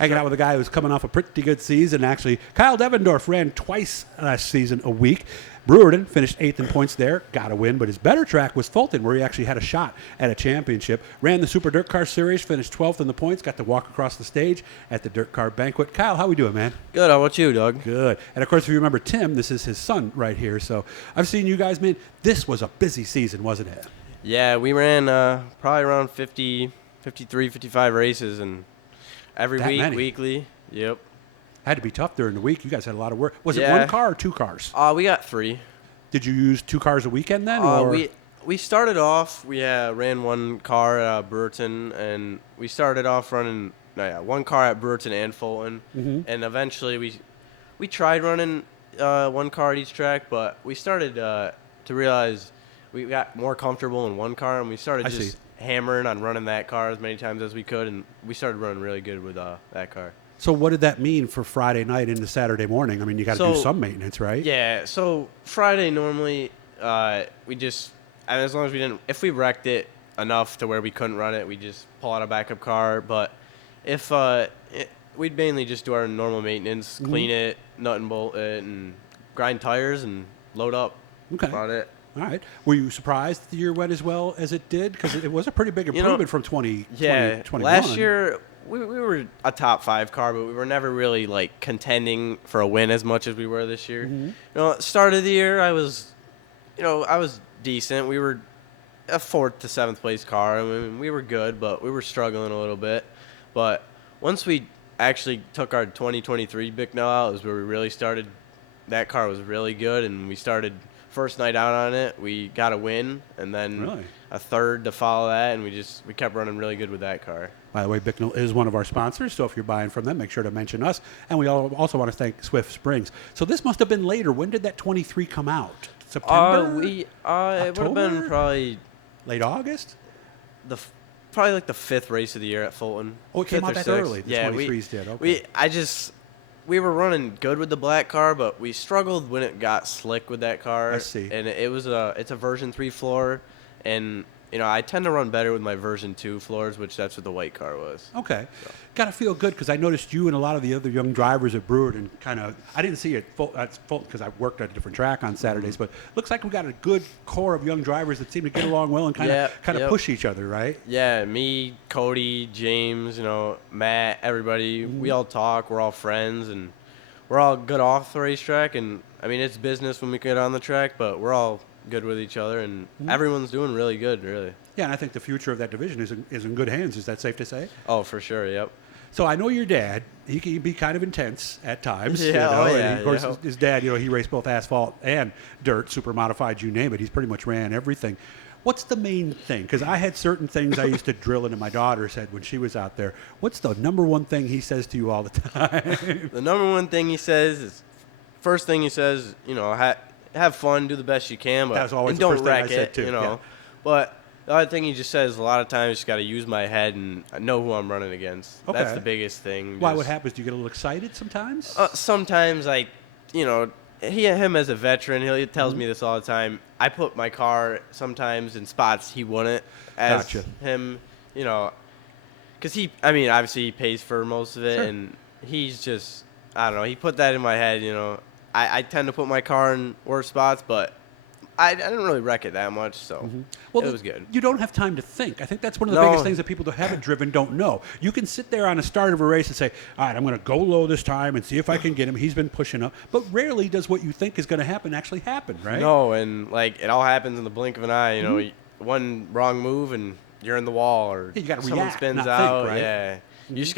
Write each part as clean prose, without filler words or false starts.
hanging out with a guy who's coming off a pretty good season. Actually, Kyle Devendorf ran twice last season a week. Brewerton finished 8th in points there, got a win, but his better track was Fulton, where he actually had a shot at a championship. Ran the Super Dirt Car Series, finished 12th in the points, got to walk across the stage at the Dirt Car Banquet. Kyle, how we doing, man? Good. How about you, Doug? Good. And, of course, if you remember Tim, this is his son right here. So I've seen you guys, man. This was a busy season, wasn't it? Yeah, we ran probably around 50, 53, 55 races, and every That week, many? weekly. Yep. Had to be tough during the week. You guys had a lot of work. Was it Yeah. one car or 2 cars? We got 3. Did you use 2 cars a weekend then? Or? We started off, we ran one car at Brewerton, and we started off running one car at Brewerton and Fulton, and eventually we tried running one car at each track, but we started to realize we got more comfortable in one car, and we started just hammering on running that car as many times as we could, and we started running really good with that car. So what did that mean for Friday night into Saturday morning? I mean, you got to do some maintenance, right? Yeah. So Friday normally we just, and as long as if we wrecked it enough to where we couldn't run it, we just pull out a backup car. But if we'd mainly just do our normal maintenance, clean it, nut and bolt it, and grind tires and load up. Okay. About it. All right. Were you surprised the year went as well as it did? Because it was a pretty big improvement from 2021. Last year we were a top 5 car, but we were never really like contending for a win as much as we were this year. Start of the year I was decent. We were a 4th to 7th place car. I mean, we were good, but we were struggling a little bit. But once we actually took our 2023 Bicknell out, is where we really started. That car was really good, and we started first night out on it. We got a win, and then a third to follow that, and we kept running really good with that car. By the way, Bicknell is one of our sponsors, so if you're buying from them, make sure to mention us. And we also want to thank Swift Springs. So this must have been later. When did that 23 come out? September? It would have been probably late August? Probably like the 5th race of the year at Fulton. Oh, it came out that 6th. early. The 23s did. Okay. We were running good with the black car, but we struggled when it got slick with that car. I see. And it's a version 3 floor, and I tend to run better with my version 2 floors, which that's what the white car was. Okay. So. Got to feel good because I noticed you and a lot of the other young drivers at Brewerton I didn't see it full because I worked at a different track on Saturdays, but looks like we got a good core of young drivers that seem to get along well and kind of push each other, right? Yeah, me, Cody, James, Matt, everybody, we all talk, we're all friends, and we're all good off the racetrack, and I mean, it's business when we get on the track, but we're all good with each other, and everyone's doing really good, really. Yeah, and I think the future of that division is in good hands. Is that safe to say? Oh, for sure, yep. So I know your dad. He can be kind of intense at times. Yeah, And of course, his dad, he raced both asphalt and dirt, super modified, you name it. He's pretty much ran everything. What's the main thing? Because I had certain things I used to drill into my daughter's head when she was out there. What's the number one thing he says to you all the time? The number one thing he says is, first thing he says, have fun, do the best you can, but that was always and the don't first thing I wreck said it, too. Yeah. But the other thing he just says a lot of times, just got to use my head and know who I'm running against. Okay. That's the biggest thing. Why? What happens? Do you get a little excited sometimes? Sometimes, him as a veteran, he tells me this all the time. I put my car sometimes in spots he wouldn't as him, because obviously he pays for most of it, and he's just, I don't know, he put that in my head, I tend to put my car in worse spots, but I didn't really wreck it that much, so it was good. You don't have time to think. I think that's one of the biggest things that people who haven't driven don't know. You can sit there on the start of a race and say, all right, I'm going to go low this time and see if I can get him. He's been pushing up. But rarely does what you think is going to happen actually happen, right? No, and it all happens in the blink of an eye. One wrong move and you're in the wall, or you gotta someone react, spins not out. think, right? Yeah, you just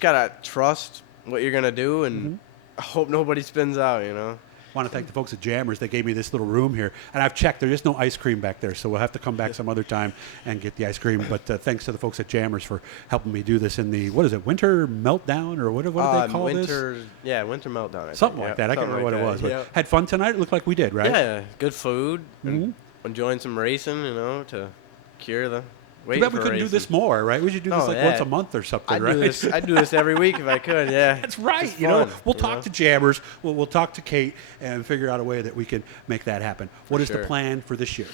gotta trust what you're gonna do and hope nobody spins out. I want to thank the folks at Jammers. They gave me this little room here, and I've checked. There is no ice cream back there, so we'll have to come back some other time and get the ice cream. But thanks to the folks at Jammers for helping me do this in the, winter meltdown, or what do they call this? Yeah, winter meltdown. Something like that. I can't remember what it was. But had fun tonight? It looked like we did, right? Yeah, good food. And enjoying some racing, to cure the Too bad we couldn't do this more, right? We should do this once a month or something, right? I'd do this every week if I could, yeah. That's right. We'll talk to Jammers. We'll talk to Kate and figure out a way that we can make that happen. What is the plan for this year?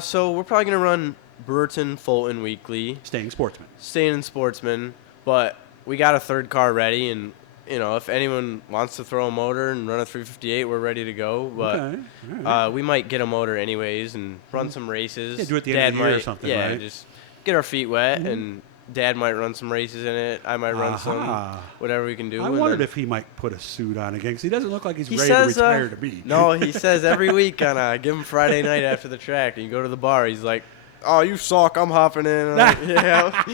So we're probably going to run Brewerton, Fulton weekly. Staying Sportsman. Staying in Sportsman. But we got a third car ready, and if anyone wants to throw a motor and run a 358, we're ready to go. But Okay. All right. we might get a motor anyways and run some races. Yeah, do it at the end of the year or something, yeah, right? just get our feet wet, and Dad might run some races in it. I might run some, whatever we can do. I and wondered then- if he might put a suit on again because he doesn't look like he's He ready says, to retire to be. No, he says every week on give him Friday night after the track, and you go to the bar. He's like, "Oh, you suck! I'm hopping in." I'm like, yeah,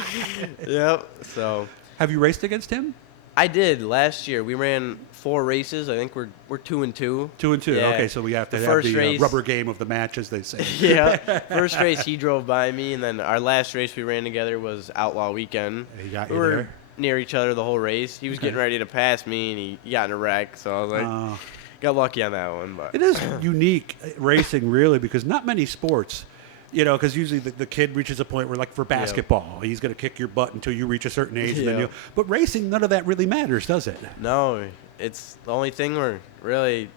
yep. So Have you raced against him? I did last year. We ran 4 races. I think we're 2-2. 2-2. Yeah. Okay, so we have to The have first the race- rubber game of the match, as they say. Yeah. First race he drove by me, and then our last race we ran together was Outlaw Weekend. He got We you were there. near each other the whole race. He was Okay. getting ready to pass me, and he got in a wreck. So I was like, got lucky on that one. But It is unique racing, really, because not many sports, because usually the kid reaches a point where, like for basketball, he's going to kick your butt until you reach a certain age. And then Yeah. but racing, none of that really matters, does it? no, it's the only thing where really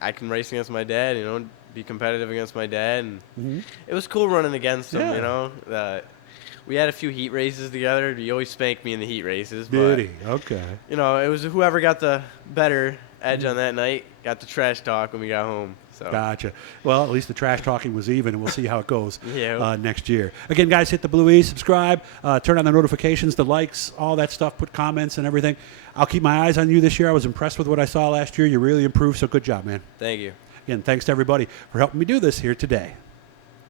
I can race against my dad. Be competitive against my dad, and it was cool running against him. Yeah. We had a few heat races together. He always spanked me in the heat races. Did But, he? Okay. it was whoever got the better edge on that night got the trash talk when we got home. So Gotcha. Well, at least the trash talking was even, and we'll see how it goes Yeah. next year. Again, guys, hit the blue E, subscribe, turn on the notifications, the likes, all that stuff, put comments and everything. I'll keep my eyes on you this year. I was impressed with what I saw last year. You really improved, so good job, man. Thank you. Again, thanks to everybody for helping me do this here today.